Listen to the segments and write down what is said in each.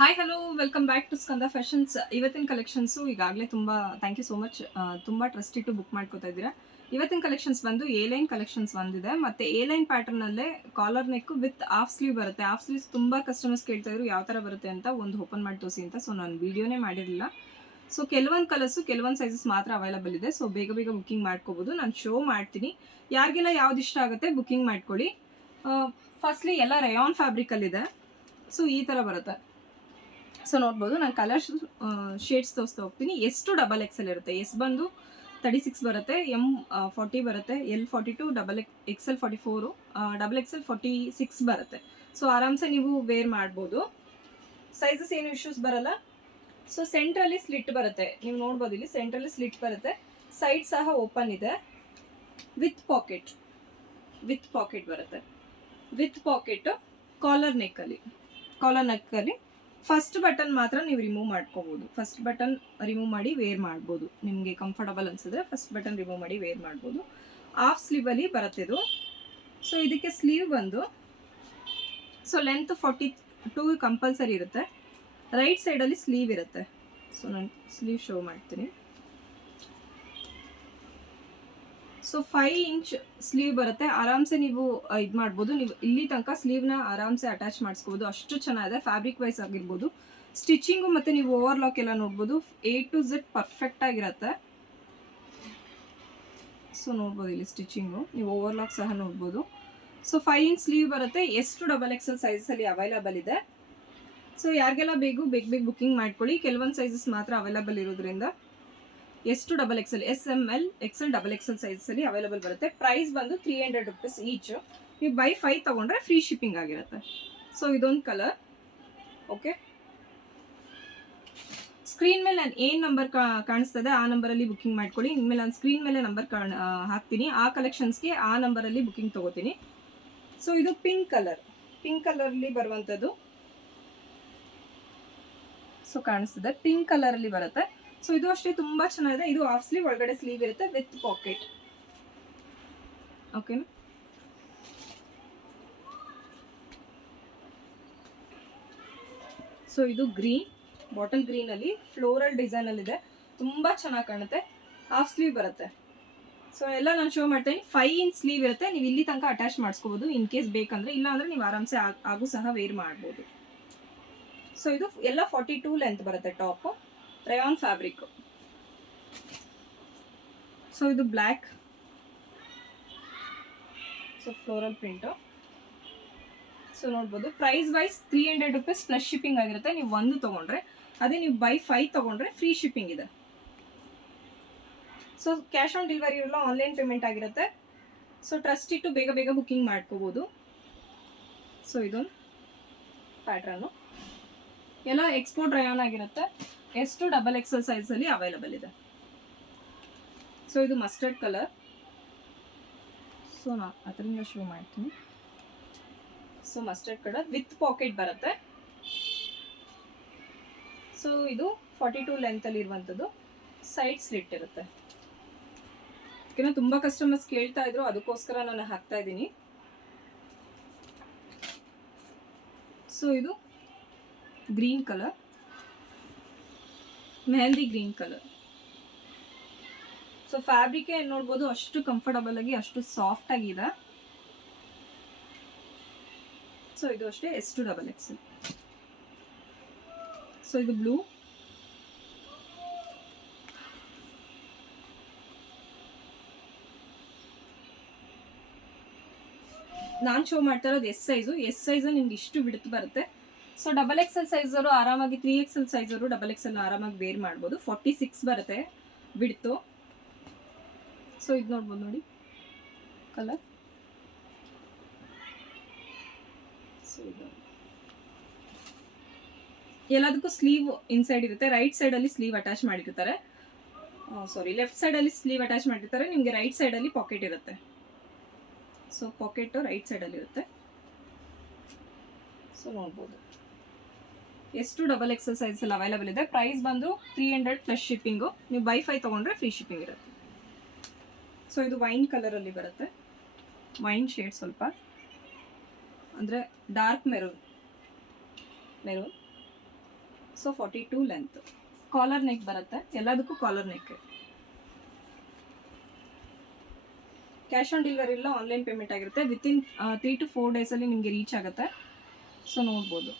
Hi hello welcome back to Skanda Fashions. ಇವತ್ತಿನ collections ಈಗಾಗಲೇ ತುಂಬ ಥ್ಯಾಂಕ್ ಯು ಸೋ ಮಚ್, ತುಂಬ ಟ್ರಸ್ಟ್ ಇಟ್ಟು ಬುಕ್ ಮಾಡ್ಕೋತಾ ಇದ್ದೀರಾ. ಇವತ್ತಿನ ಕಲೆಕ್ಷನ್ಸ್ ಬಂದು ಎ ಲೈನ್ ಕಲೆಕ್ಷನ್ಸ್ ಬಂದಿದೆ, ಮತ್ತು ಎ ಲೈನ್ ಪ್ಯಾಟರ್ನಲ್ಲೇ collar neck with half sleeve ಬರುತ್ತೆ. ಹಾಫ್ ಸ್ಲೀವ್ಸ್ ತುಂಬ ಕಸ್ಟಮರ್ಸ್ ಕೇಳ್ತಾ ಇದ್ರು ಯಾವ ಥರ ಬರುತ್ತೆ ಅಂತ, ಒಂದು ಓಪನ್ ಮಾಡಿ ತೋರಿಸಿ ಅಂತ. ಸೊ ನಾನು ವೀಡಿಯೋನೇ ಮಾಡಿರಲಿಲ್ಲ. ಸೊ ಕೆಲವೊಂದು ಕಲರ್ಸು ಕೆಲವೊಂದು ಸೈಜಸ್ ಮಾತ್ರ ಅವೈಲಬಲ್ ಇದೆ. ಸೊ ಬೇಗ ಬೇಗ ಬುಕ್ಕಿಂಗ್ ಮಾಡ್ಕೋಬೋದು. ನಾನು ಶೋ ಮಾಡ್ತೀನಿ, ಯಾರಿಗೆಲ್ಲ ಯಾವ್ದು ಇಷ್ಟ ಆಗುತ್ತೆ ಬುಕ್ಕಿಂಗ್ ಮಾಡ್ಕೊಳ್ಳಿ. ಫಸ್ಟ್ಲಿ ಎಲ್ಲ ರೇಯಾನ್ ಫ್ಯಾಬ್ರಿಕಲ್ಲಿದೆ. ಸೊ ಈ ಥರ ಬರುತ್ತೆ. ಸೊ ನೋಡ್ಬೋದು, ನಾನು ಕಲರ್ಸ್ ಶೇಡ್ಸ್ ತೋರಿಸ್ತಾ ಹೋಗ್ತೀನಿ. ಎಷ್ಟು ಡಬಲ್ ಎಕ್ಸೆಲ್ ಇರುತ್ತೆ. ಎಸ್ ಬಂದು 36 ಬರುತ್ತೆ, ಎಮ್ 40 ಬರುತ್ತೆ, L 42, double XL 44, double XL 46 ಬರುತ್ತೆ. ಸೊ ಆರಾಮ್ಸೆ ನೀವು ವೇರ್ ಮಾಡ್ಬೋದು. ಸೈಜಸ್ ಏನು ಇಶ್ಯೂಸ್ ಬರಲ್ಲ. ಸೊ ಸೆಂಟ್ರಲ್ಲಿ ಸ್ಲಿಟ್ ಬರುತ್ತೆ, ನೀವು ನೋಡ್ಬೋದು ಇಲ್ಲಿ ಸೆಂಟ್ರಲ್ಲಿ ಸ್ಲಿಟ್ ಬರುತ್ತೆ. ಸೈಡ್ ಸಹ ಓಪನ್ ಇದೆ, ವಿತ್ ಪಾಕೆಟ್ ಬರುತ್ತೆ. ವಿತ್ ಪಾಕೆಟ್ ಕಾಲರ್ ನೆಕ್ಕಲ್ಲಿ ಫಸ್ಟ್ ಬಟನ್ ಮಾತ್ರ ನೀವು ರಿಮೂವ್ ಮಾಡ್ಕೋಬೋದು. ಫಸ್ಟ್ ಬಟನ್ ರಿಮೂವ್ ಮಾಡಿ ವೇರ್ ಮಾಡ್ಬೋದು. ನಿಮಗೆ ಕಂಫರ್ಟಬಲ್ ಅನ್ಸಿದ್ರೆ ಫಸ್ಟ್ ಬಟನ್ ರಿಮೂವ್ ಮಾಡಿ ವೇರ್ ಮಾಡ್ಬೋದು. ಹಾಫ್ ಸ್ಲೀವಲ್ಲಿ ಬರುತ್ತೆ ಇದು. ಸೊ ಇದಕ್ಕೆ ಸ್ಲೀವ್ ಬಂದು ಲೆಂತ್ 42 ಕಂಪಲ್ಸರಿ ಇರುತ್ತೆ. ರೈಟ್ ಸೈಡಲ್ಲಿ ಸ್ಲೀವ್ ಇರುತ್ತೆ. ಸೊ ನಾನು ಸ್ಲೀವ್ ಶೋ ಮಾಡ್ತೀನಿ. ಸೊ 5 ಇಂಚ್ ಸ್ಲೀವ್ ಬರುತ್ತೆ. ಆರಾಮ್ಸೆ ನೀವು ಇದು ಮಾಡ್ಬೋದು. ನೀವು ಇಲ್ಲಿ ತನಕ ಸ್ಲೀವ್ನ ಆರಾಮ್ಸೆ ಅಟ್ಯಾಚ್ ಮಾಡಿಸ್ಕೋಬೋದು. ಅಷ್ಟು ಚೆನ್ನಾಗಿದೆ. ಫ್ಯಾಬ್ರಿಕ್ ವೈಸ್ ಆಗಿರ್ಬೋದು, ಸ್ಟಿಚಿಂಗು ಮತ್ತು ನೀವು ಓವರ್ಲಾಕ್ ಎಲ್ಲ ನೋಡ್ಬೋದು. A to Z ಪರ್ಫೆಕ್ಟ್ ಆಗಿರುತ್ತೆ. ಸೊ ನೋಡ್ಬೋದು ಇಲ್ಲಿ ಸ್ಟಿಚಿಂಗು, ನೀವು ಓವರ್ಲಾಕ್ ಸಹ ನೋಡ್ಬೋದು. ಸೊ 5 ಇಂಚ್ ಸ್ಲೀವ್ ಬರುತ್ತೆ. ಎಷ್ಟು ಡಬಲ್ ಎಕ್ಸೆಲ್ ಸೈಜಲ್ಲಿ ಅವೈಲಬಲ್ ಇದೆ. ಸೊ ಯಾರಿಗೆಲ್ಲ ಬೇಗ ಬುಕ್ಕಿಂಗ್ ಮಾಡ್ಕೊಳ್ಳಿ. ಕೆಲವೊಂದು ಸೈಜಸ್ ಮಾತ್ರ ಅವೈಲಬಲ್ ಇರೋದ್ರಿಂದ ಎಷ್ಟು double XL, S M L XL double XL ಸೈಜಲ್ಲಿ ಅವೈಲಬಲ್ ಬರುತ್ತೆ. ಪ್ರೈಸ್ ಬಂದು 300 ರುಪೀಸ್ ಈಚ್. ನೀವು ಬೈ 5 ತೊಗೊಂಡ್ರೆ ಫ್ರೀ ಶಿಪ್ಪಿಂಗ್ ಆಗಿರುತ್ತೆ. ಸೊ ಇದೊಂದು ಕಲರ್. ಓಕೆ, ಸ್ಕ್ರೀನ್ ಮೇಲೆ ನಾನು ಏನು ನಂಬರ್ ಕಾಣಿಸ್ತದೆ ಆ ನಂಬರಲ್ಲಿ ಬುಕ್ಕಿಂಗ್ ಮಾಡ್ಕೊಳ್ಳಿ. ಇನ್ಮೇಲೆ ನಾನು ಸ್ಕ್ರೀನ್ ಮೇಲೆ ನಂಬರ್ ಹಾಕ್ತೀನಿ. ಆ ಕಲೆಕ್ಷನ್ಸ್ಗೆ ಆ ನಂಬರಲ್ಲಿ ಬುಕ್ಕಿಂಗ್ ತೊಗೋತೀನಿ. ಸೊ ಇದು ಪಿಂಕ್ ಕಲರಲ್ಲಿ ಬರುವಂಥದ್ದು. ಸೊ ಕಾಣಿಸ್ತದೆ, ಪಿಂಕ್ ಕಲರಲ್ಲಿ ಬರುತ್ತೆ. ಸೊ ಇದು ಅಷ್ಟೇ ತುಂಬ ಚೆನ್ನಾಗಿದೆ. ಇದು ಹಾಫ್ ಸ್ಲೀವ್, ಒಳಗಡೆ ಸ್ಲೀವ್ ಇರುತ್ತೆ ವಿತ್ ಪಾಕೆಟ್. ಓಕೆನಾ. ಸೊ ಇದು ಗ್ರೀನ್, ಬಾಟಲ್ ಗ್ರೀನಲ್ಲಿ ಫ್ಲೋರಲ್ ಡಿಸೈನಲ್ಲಿದೆ. ತುಂಬ ಚೆನ್ನಾಗಿ ಕಾಣುತ್ತೆ. ಹಾಫ್ ಸ್ಲೀವ್ ಬರುತ್ತೆ. ಸೊ ಎಲ್ಲ ನಾನು ಶೋ ಮಾಡ್ತೀನಿ. 5 ಇಂಚ್ ಸ್ಲೀವ್ ಇರುತ್ತೆ. ನೀವು ಇಲ್ಲಿ ತನಕ ಅಟ್ಯಾಚ್ ಮಾಡಿಸ್ಕೋಬೋದು ಇನ್ ಕೇಸ್ ಬೇಕಂದ್ರೆ. ಇಲ್ಲ ಅಂದರೆ ನೀವು ಆರಾಮ್ಸೆ ಆಗು ಸಹ ವೇರ್ ಮಾಡ್ಬೋದು. ಸೊ ಇದು ಎಲ್ಲ 42 ಲೆಂತ್ ಬರುತ್ತೆ. Top rayon fabric. ಸೊ ಇದು black, so floral print. So ನೋಡ್ಬೋದು, price wise 300 rupees plus shipping ಆಗಿರುತ್ತೆ. ನೀವು ಒಂದು ತೊಗೊಂಡ್ರೆ, ಅದೇ ನೀವು ಬೈ 5 ತೊಗೊಂಡ್ರೆ ಫ್ರೀ ಶಿಪ್ಪಿಂಗ್ ಇದೆ. ಸೊ ಕ್ಯಾಶ್ ಆನ್ ಡೆಲಿವರಿ ಇರಲ್ಲ, ಆನ್ಲೈನ್ ಪೇಮೆಂಟ್ ಆಗಿರುತ್ತೆ. ಸೊ ಟ್ರಸ್ಟ್ ಇಟ್ಟು ಬೇಗ ಬುಕ್ಕಿಂಗ್ ಮಾಡ್ಕೋಬೋದು. ಸೊ ಇದೊಂದು ಪ್ಯಾಟ್ರನ್ನು ಎಲ್ಲ ಎಕ್ಸ್ಪೋರ್ಟ್ ರೇಯಾನ್ ಆಗಿರುತ್ತೆ. ಎಷ್ಟು ಡಬಲ್ ಎಕ್ಸೆಲ್ ಸೈಜಲ್ಲಿ ಅವೈಲಬಲ್ ಇದೆ. ಸೊ ಇದು ಮಸ್ಟರ್ಡ್ ಕಲರ್. ಸೊ ನಾನು ಅದರಿಂದ ಶೋ ಮಾಡ್ತೀನಿ. So mustard colour with pocket ಬರುತ್ತೆ. ಸೊ ಇದು 42 ಲೆಂತಲ್ಲಿ ಇರುವಂಥದ್ದು. ಸೈಡ್ ಸ್ಲಿಟ್ ಇರುತ್ತೆ. ಓಕೆನಾ. ತುಂಬ ಕಸ್ಟಮರ್ಸ್ ಕೇಳ್ತಾ ಇದ್ರು, ಅದಕ್ಕೋಸ್ಕರ ನಾನು ಹಾಕ್ತಾ ಇದ್ದೀನಿ. ಸೊ ಇದು green colour, mehndi green colour. So fabric ನೋಡ್ಬೋದು, ಅಷ್ಟು ಕಂಫರ್ಟಬಲ್ ಆಗಿ ಅಷ್ಟು ಸಾಫ್ಟ್ ಆಗಿದೆ. ಸೊ ಇದು ಅಷ್ಟೇ ಎಷ್ಟು ಡಬಲ್ ಎಕ್ಸೆಲ್. ಸೊ ಇದು ಬ್ಲೂ, ನಾನು ಶೋ ಮಾಡ್ತಾ ಇರೋದು ಎಸ್ ಸೈಜು. ನಿಮ್ಗೆ ಇಷ್ಟು ಬಿಡುತ್ತು ಬರುತ್ತೆ. ಸೊ ಡಬಲ್ ಎಕ್ಸೆಲ್ ಸೈಜವರು ಆರಾಮಾಗಿ, 3XL ಸೈಜವರು ಡಬಲ್ ಎಕ್ಸೆಲ್ ಆರಾಮಾಗಿ ವೇರ್ ಮಾಡ್ಬೋದು. 46 ಬರುತ್ತೆ ಬಿಡ್ತು. ಸೊ ಇದು ನೋಡ್ಬೋದು, ನೋಡಿ ಕಲರ್. ಸೊ ಇದು ಎಲ್ಲದಕ್ಕೂ ಸ್ಲೀವ್ ಇನ್ಸೈಡ್ ಇರುತ್ತೆ. ರೈಟ್ ಸೈಡಲ್ಲಿ ಸ್ಲೀವ್ ಅಟ್ಯಾಚ್ ಮಾಡಿರ್ತಾರೆ. ಲೆಫ್ಟ್ ಸೈಡಲ್ಲಿ ಸ್ಲೀವ್ ಅಟ್ಯಾಚ್ ಮಾಡಿರ್ತಾರೆ. ನಿಮಗೆ ರೈಟ್ ಸೈಡಲ್ಲಿ ಪಾಕೆಟ್ ಇರುತ್ತೆ. ಸೊ ಪಾಕೆಟು ರೈಟ್ ಸೈಡಲ್ಲಿ ಇರುತ್ತೆ. ಸೊ ನೋಡ್ಬೋದು, ಎಷ್ಟು ಡಬಲ್ ಎಕ್ಸೆಲ್ ಸೈಜಲ್ಲಿ ಅವೈಲಬಲ್ ಇದೆ. ಪ್ರೈಸ್ ಬಂದು 300 ಪ್ಲಸ್ ಶಿಪ್ಪಿಂಗು. ನೀವು ಬೈ 5 ತೊಗೊಂಡ್ರೆ ಫ್ರೀ ಶಿಪ್ಪಿಂಗ್ ಇರುತ್ತೆ. ಸೊ ಇದು ವೈನ್ ಕಲರಲ್ಲಿ ಬರುತ್ತೆ. ವೈನ್ ಶೇಡ್ ಸ್ವಲ್ಪ, ಅಂದರೆ dark maroon. So 42 length. Collar neck ಬರುತ್ತೆ, ಎಲ್ಲದಕ್ಕೂ collar neck. Cash on delivery ಇಲ್ಲ, ಆನ್ಲೈನ್ ಪೇಮೆಂಟ್ ಆಗಿರುತ್ತೆ. ವಿತಿನ್ 3 to 4 ಡೇಸಲ್ಲಿ ನಿಮಗೆ ರೀಚ್ ಆಗುತ್ತೆ. ಸೊ ನೋಡ್ಬೋದು.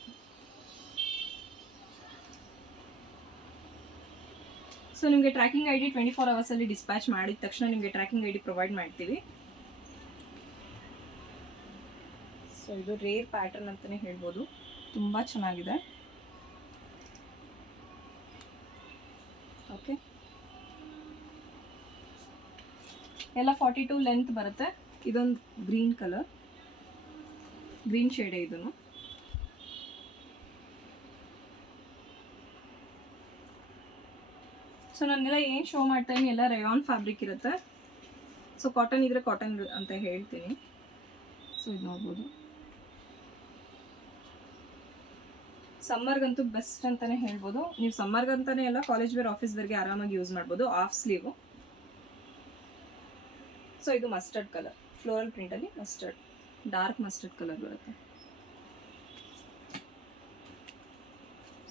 ಸೊ ನಿಮಗೆ ಟ್ರ್ಯಾಕಿಂಗ್ ಐ ಡಿ 24 ಅವರ್ಸಲ್ಲಿ ಡಿಸ್ಪ್ಯಾಚ್ ಮಾಡಿದ ತಕ್ಷಣ ನಿಮಗೆ ಟ್ರ್ಯಾಕಿಂಗ್ ಐ ಡಿ ಪ್ರೊವೈಡ್ ಮಾಡ್ತೀವಿ. ಸೊ ಇದು ರೇರ್ ಪ್ಯಾಟರ್ನ್ ಅಂತಲೇ ಹೇಳ್ಬೋದು, ತುಂಬ ಚೆನ್ನಾಗಿದೆ. ಓಕೆ, ಎಲ್ಲ 42 ಲೆಂತ್ ಬರುತ್ತೆ. ಇದೊಂದು ಗ್ರೀನ್ ಕಲರ್, ಗ್ರೀನ್ ಶೇಡೇ ಇದನ್ನು. ಸೊ ನಾನೆಲ್ಲ ಏನು ಶೋ ಮಾಡ್ತಾ ಇದ್ದೀನಿ ಎಲ್ಲ ರೇಯಾನ್ ಫ್ಯಾಬ್ರಿಕ್ ಇರುತ್ತೆ. ಸೊ ಕಾಟನ್ ಇದ್ರೆ ಕಾಟನ್ ಅಂತ ಹೇಳ್ತೀನಿ. ಸೊ ಇದು ನೋಡ್ಬೋದು, ಸಮ್ಮರ್ಗಂತೂ ಬೆಸ್ಟ್ ಅಂತಲೇ ಹೇಳ್ಬೋದು. ನೀವು ಸಮ್ಮರ್ಗಂತಲೇ ಎಲ್ಲ ಕಾಲೇಜ್ ವೇರ್, ಆಫೀಸ್ ವೇರ್ಗೆ ಆರಾಮಾಗಿ ಯೂಸ್ ಮಾಡ್ಬೋದು. Half sleeve. ಸೊ ಇದು ಮಸ್ಟರ್ಡ್ ಕಲರ್, ಫ್ಲೋರಲ್ ಪ್ರಿಂಟಲ್ಲಿ ಮಸ್ಟರ್ಡ್, ಡಾರ್ಕ್ ಮಸ್ಟರ್ಡ್ ಕಲರ್ ಬರುತ್ತೆ.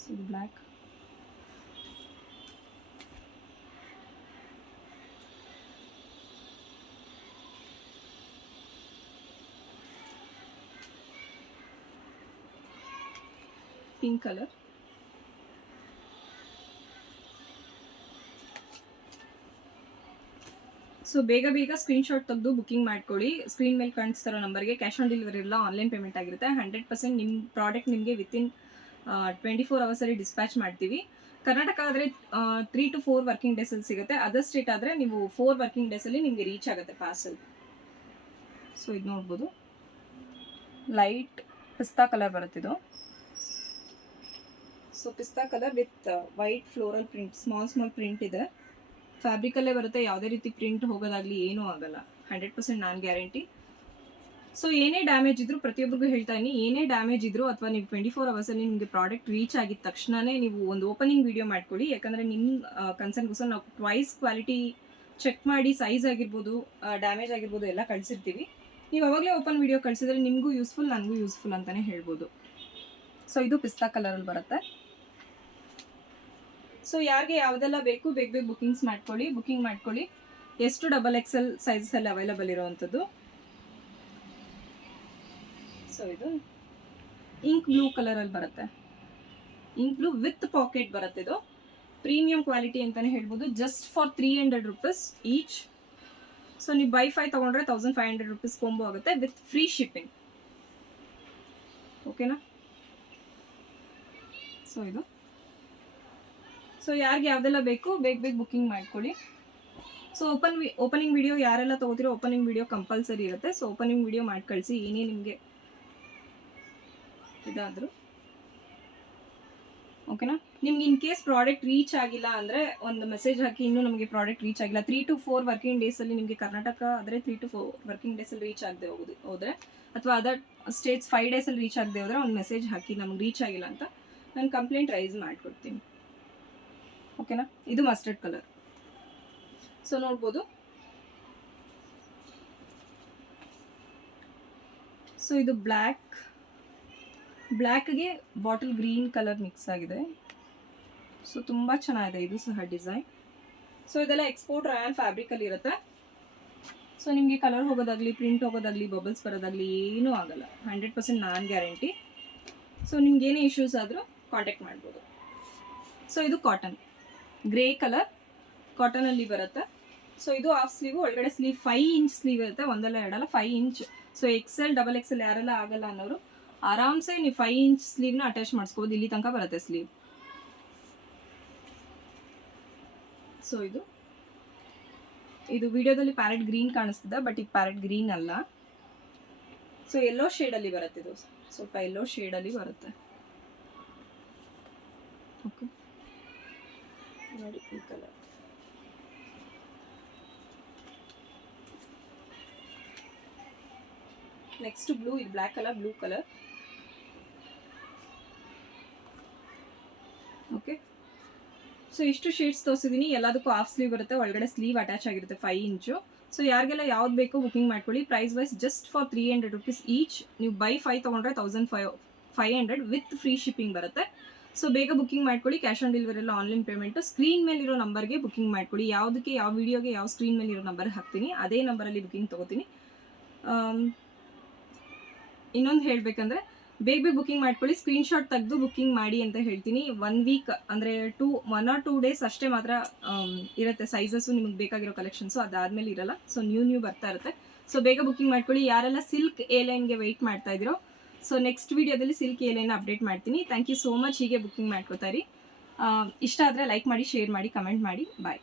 ಸೊ ಇದು ಬ್ಲ್ಯಾಕ್. Pink colour. ಸೊ ಬೇಗ ಸ್ಕ್ರೀನ್ಶಾಟ್ ತೆಗೆದು ಬುಕಿಂಗ್ ಮಾಡ್ಕೊಳ್ಳಿ. ಸ್ಕ್ರೀನ್ ಮೇಲೆ ಕಾಣಿಸ್ತಿರೋ ನಂಬರ್ಗೆ. ಕ್ಯಾಶ್ ಆನ್ ಡೆಲಿವರಿ ಇಲ್ಲ, ಆನ್ಲೈನ್ ಪೇಮೆಂಟ್ ಆಗಿರುತ್ತೆ. 100% ನಿಮ್ಮ ಪ್ರಾಡಕ್ಟ್ ನಿಮಗೆ ವಿತಿನ್ 24 ಅವರ್ಸಲ್ಲಿ ಡಿಸ್ಪ್ಯಾಚ್ ಮಾಡ್ತೀವಿ. ಕರ್ನಾಟಕ ಆದರೆ 3 to 4 ವರ್ಕಿಂಗ್ ಡೇಸಲ್ಲಿ ಸಿಗುತ್ತೆ. ಅದರ್ ಸ್ಟೇಟ್ ಆದರೆ ನೀವು 4 ವರ್ಕಿಂಗ್ ಡೇಸಲ್ಲಿ ನಿಮಗೆ ರೀಚ್ ಆಗುತ್ತೆ ಪಾರ್ಸಲ್. ಸೊ ಇದು ನೋಡ್ಬೋದು, ಲೈಟ್ ಪಿಸ್ತಾ ಕಲರ್ ಬರುತ್ತಿದ್ದು. ಸೊ ಪಿಸ್ತಾ colour with white floral print, small print ಇದೆ. ಫ್ಯಾಬ್ರಿಕಲ್ಲೇ ಬರುತ್ತೆ, ಯಾವುದೇ ರೀತಿ ಪ್ರಿಂಟ್ ಹೋಗೋದಾಗಲಿ ಏನೂ ಆಗಲ್ಲ. 100% ನಾನು ಗ್ಯಾರಂಟಿ. ಸೊ ಏನೇ ಡ್ಯಾಮೇಜ್ ಇದ್ದರೂ, ಪ್ರತಿಯೊಬ್ಬರಿಗೂ ಹೇಳ್ತಾ ಇದ್ದೀನಿ, ಏನೇ ಡ್ಯಾಮೇಜ್ ಇದ್ದರೂ ಅಥವಾ ನೀವು 24 ಅವರ್ಸಲ್ಲಿ ನಿಮಗೆ ಪ್ರಾಡಕ್ಟ್ ರೀಚ್ ಆಗಿದ ತಕ್ಷಣವೇ ನೀವು ಒಂದು ಓಪನಿಂಗ್ ವಿಡಿಯೋ ಮಾಡ್ಕೊಳ್ಳಿ. ಯಾಕಂದರೆ ನಿಮ್ಮ ಕನ್ಸರ್ನ್ಗೋಸ್ಕರ ನಾವು ಟ್ವೈಸ್ ಕ್ವಾಲಿಟಿ ಚೆಕ್ ಮಾಡಿ ಸೈಜ್ ಆಗಿರ್ಬೋದು, ಡ್ಯಾಮೇಜ್ ಆಗಿರ್ಬೋದು ಎಲ್ಲ ಕಳಿಸಿರ್ತೀವಿ. ನೀವು ಅವಾಗಲೇ ಓಪನ್ ವಿಡಿಯೋ ಕಳಿಸಿದ್ರೆ ನಿಮಗೂ ಯೂಸ್ಫುಲ್, ನನಗೂ ಯೂಸ್ಫುಲ್ ಅಂತಲೇ ಹೇಳ್ಬೋದು. ಸೊ ಇದು ಪಿಸ್ತಾ ಕಲರಲ್ಲಿ ಬರುತ್ತೆ. ಸೊ ಯಾರಿಗೆ ಯಾವುದೆಲ್ಲ ಬೇಕು ಬೇಗ ಬುಕಿಂಗ್ ಮಾಡ್ಕೊಳ್ಳಿ. ಎಷ್ಟು XXL ಸೈಜಲ್ಲಿ ಅವೈಲಬಲ್ ಇರೋವಂಥದ್ದು. ಸೊ ಇದು ಇಂಕ್ ಬ್ಲೂ ಕಲರಲ್ಲಿ ಬರುತ್ತೆ, ಇಂಕ್ ಬ್ಲೂ ವಿತ್ ಪಾಕೆಟ್ ಬರುತ್ತೆ. ಇದು ಪ್ರೀಮಿಯಂ ಕ್ವಾಲಿಟಿ ಅಂತಲೇ ಹೇಳ್ಬೋದು. Just for 300 rupees each. So ನೀವು ಬೈ 5 ತೊಗೊಂಡ್ರೆ 1500 rupees ಕೊಂಬೋ ಆಗುತ್ತೆ ವಿತ್ ಫ್ರೀ ಶಿಪ್ಪಿಂಗ್. ಓಕೆನಾ? ಸೊ ಇದು. ಸೊ ಯಾರಿಗೆ ಯಾವುದೆಲ್ಲ ಬೇಕು ಬೇಗ ಬುಕಿಂಗ್ ಮಾಡ್ಕೊಳ್ಳಿ. ಸೊ ಓಪನಿಂಗ್ ವಿಡಿಯೋ ಯಾರೆಲ್ಲ ತೊಗೋತೀರೋ ಓಪನಿಂಗ್ ವಿಡಿಯೋ ಕಂಪಲ್ಸರಿ ಇರುತ್ತೆ. ಸೊ ಓಪನಿಂಗ್ ವಿಡಿಯೋ ಮಾಡಿ ಕಳಿಸಿ, ಏನೇ ನಿಮಗೆ ಇದಾದರೂ. ಓಕೆನಾ? ನಿಮ್ಗೆ ಇನ್ ಕೇಸ್ ಪ್ರಾಡಕ್ಟ್ ರೀಚ್ ಆಗಿಲ್ಲ ಅಂದರೆ ಒಂದು ಮೆಸೇಜ್ ಹಾಕಿ, ಇನ್ನೂ ನಮಗೆ ಪ್ರಾಡಕ್ಟ್ ರೀಚ್ ಆಗಿಲ್ಲ. 3 to 4 ವರ್ಕಿಂಗ್ ಡೇಸಲ್ಲಿ ನಿಮಗೆ ಕರ್ನಾಟಕ ಆದರೆ 3 to 4 ವರ್ಕಿಂಗ್ ಡೇಸಲ್ಲಿ ರೀಚ್ ಆಗದೆ ಹೋದರೆ, ಅಥವಾ ಅದರ್ ಸ್ಟೇಟ್ಸ್ 5 ಡೇಸಲ್ಲಿ ರೀಚ್ ಆಗದೆ ಹೋದರೆ ಒಂದು ಮೆಸೇಜ್ ಹಾಕಿ ನಮ್ಗೆ ರೀಚ್ ಆಗಿಲ್ಲ ಅಂತ, ನಾನು ಕಂಪ್ಲೇಂಟ್ ರೈಸ್ ಮಾಡಿಕೊಡ್ತೀನಿ. ಓಕೆನಾ? ಇದು ಮಸ್ಟರ್ಡ್ ಕಲರ್. ಸೊ ನೋಡ್ಬೋದು. ಸೊ ಇದು ಬ್ಲ್ಯಾಕ್ಗೆ ಬಾಟಲ್ ಗ್ರೀನ್ ಕಲರ್ ಮಿಕ್ಸ್ ಆಗಿದೆ. ಸೊ ತುಂಬ ಚೆನ್ನಾಗಿದೆ ಇದು ಸಹ ಡಿಸೈನ್. ಸೊ ಇದೆಲ್ಲ ಎಕ್ಸ್ಪೋರ್ಟ್ ರೇಯಾನ್ ಫ್ಯಾಬ್ರಿಕಲ್ಲಿ ಇರುತ್ತೆ. ಸೊ ನಿಮಗೆ ಕಲರ್ ಹೋಗೋದಾಗಲಿ, ಪ್ರಿಂಟ್ ಹೋಗೋದಾಗಲಿ, ಬಬಲ್ಸ್ ಬರೋದಾಗಲಿ ಏನೂ ಆಗಲ್ಲ. 100% ನಾನು ಗ್ಯಾರಂಟಿ. ಸೊ ನಿಮ್ಗೇನೇ ಇಶ್ಯೂಸ್ ಆದರೂ ಕಾಂಟ್ಯಾಕ್ಟ್ ಮಾಡ್ಬೋದು. ಸೊ ಇದು ಕಾಟನ್, ಗ್ರೇ ಕಲರ್ ಕಾಟನಲ್ಲಿ ಬರುತ್ತೆ. ಸೊ ಇದು ಹಾಫ್ ಸ್ಲೀವು, ಒಳಗಡೆ ಸ್ಲೀವ್ 5 ಇಂಚ್ ಸ್ಲೀವ್ ಇರುತ್ತೆ. ಒಂದಲ್ಲ ಎರಡಲ್ಲ 5 ಇಂಚ್. ಸೊ XL XXL ಯಾರೆಲ್ಲ ಆಗಲ್ಲ ಅನ್ನೋರು ಆರಾಮ್ಸೆ ನೀವು 5 ಇಂಚ್ ಸ್ಲೀವ್ನ ಅಟ್ಯಾಚ್ ಮಾಡಿಸ್ಕೋಬೋದು. ಇಲ್ಲಿ ತನಕ ಬರುತ್ತೆ ಸ್ಲೀವ್. ಸೊ ಇದು ವಿಡಿಯೋದಲ್ಲಿ ಪ್ಯಾರೆಟ್ ಗ್ರೀನ್ ಕಾಣಿಸ್ತಿದೆ, ಬಟ್ ಇದು ಪ್ಯಾರೆಟ್ ಗ್ರೀನ್ ಅಲ್ಲ. ಸೊ ಯೆಲ್ಲೋ ಶೇಡಲ್ಲಿ ಬರುತ್ತೆ. ಇದು ಸ್ವಲ್ಪ ಯೆಲ್ಲೋ ಶೇಡಲ್ಲಿ ಬರುತ್ತೆ. ಓಕೆ ನೋಡಿ ಈ ಕಲರ್. ನೆಕ್ಸ್ಟ್ ಬ್ಲೂ, ಇದು black colour, blue colour. Okay, so ಇಷ್ಟು ಶೇಡ್ಸ್ ತೋರಿಸಿದ್ದೀನಿ. ಎಲ್ಲದಕ್ಕೂ ಹಾಫ್ ಸ್ಲೀವ್ ಬರುತ್ತೆ, ಒಳಗಡೆ ಸ್ಲೀವ್ ಅಟ್ಯಾಚ್ ಆಗಿರುತ್ತೆ 5 ಇಂಚು. ಸೊ ಯಾರಿಗೆಲ್ಲ ಯಾವ್ದು ಬೇಕೋ ಬುಕಿಂಗ್ ಮಾಡ್ಕೊಳ್ಳಿ. Price wise just for 300 rupees each. ನೀವು ಬೈ 5 ತೊಗೊಂಡ್ರೆ 1500 ವಿತ್ ಫ್ರೀ ಶಿಪ್ಪಿಂಗ್ ಬರುತ್ತೆ. ಸೊ ಬೇಗ ಬುಕ್ಕಿಂಗ್ ಮಾಡ್ಕೊಳ್ಳಿ. ಕ್ಯಾಶ್ ಆನ್ ಡೆಲಿವರಿ ಎಲ್ಲ ಆನ್ಲೈನ್ ಪೇಮೆಂಟು. ಸ್ಕ್ರೀನ್ ಮೇಲಿರೋ ನಂಬರ್ಗೆ ಬುಕ್ಕಿಂಗ್ ಮಾಡ್ಕೊಳ್ಳಿ. ಯಾವುದಕ್ಕೆ ಯಾವ ವಿಡಿಯೋಗೆ ಯಾವ ಸ್ಕ್ರೀನ್ ಮೇಲಿರೋ ನಂಬರ್ ಹಾಕ್ತೀನಿ ಅದೇ ನಂಬರಲ್ಲಿ ಬುಕ್ಕಿಂಗ್ ತೊಗೋತೀನಿ. ಇನ್ನೊಂದು ಹೇಳಬೇಕಂದ್ರೆ ಬೇಗ ಬುಕ್ಕಿಂಗ್ ಮಾಡ್ಕೊಳ್ಳಿ. ಸ್ಕ್ರೀನ್ಶಾಟ್ ತೆಗೆದು ಬುಕ್ಕಿಂಗ್ ಮಾಡಿ ಅಂತ ಹೇಳ್ತೀನಿ. 1 ವೀಕ್ ಅಂದರೆ 1 or 2 ಡೇಸ್ ಅಷ್ಟೇ ಮಾತ್ರ ಇರುತ್ತೆ ಸೈಜಸ್ಸು ನಿಮಗೆ ಬೇಕಾಗಿರೋ ಕಲೆಕ್ಷನ್ಸು. ಅದಾದಮೇಲೆ ಇರಲ್ಲ. ಸೊ ನ್ಯೂ ಬರ್ತಾ ಇರುತ್ತೆ. ಸೊ ಬೇಗ ಬುಕ್ಕಿಂಗ್ ಮಾಡ್ಕೊಳ್ಳಿ. ಯಾರೆಲ್ಲ ಸಿಲ್ಕ್ ಎ ಲೈನ್ಗೆ ವೆಯ್ಟ್ ಮಾಡ್ತಾ ಇದ್ದೀರೋ, ಸೊ ನೆಕ್ಸ್ಟ್ ವೀಡಿಯೋದಲ್ಲಿ ಸಿಲ್ಕ್ ಎ ಲೈನ್ ಅಪ್ಡೇಟ್ ಮಾಡ್ತೀನಿ. Thank you so much. ಹೀಗೆ ಬುಕ್ಕಿಂಗ್ ಮಾಡ್ಕೋತಾ ಇರಿ. ಇಷ್ಟ ಆದರೆ ಲೈಕ್ ಮಾಡಿ, ಶೇರ್ ಮಾಡಿ, ಕಮೆಂಟ್ ಮಾಡಿ. ಬಾಯ್.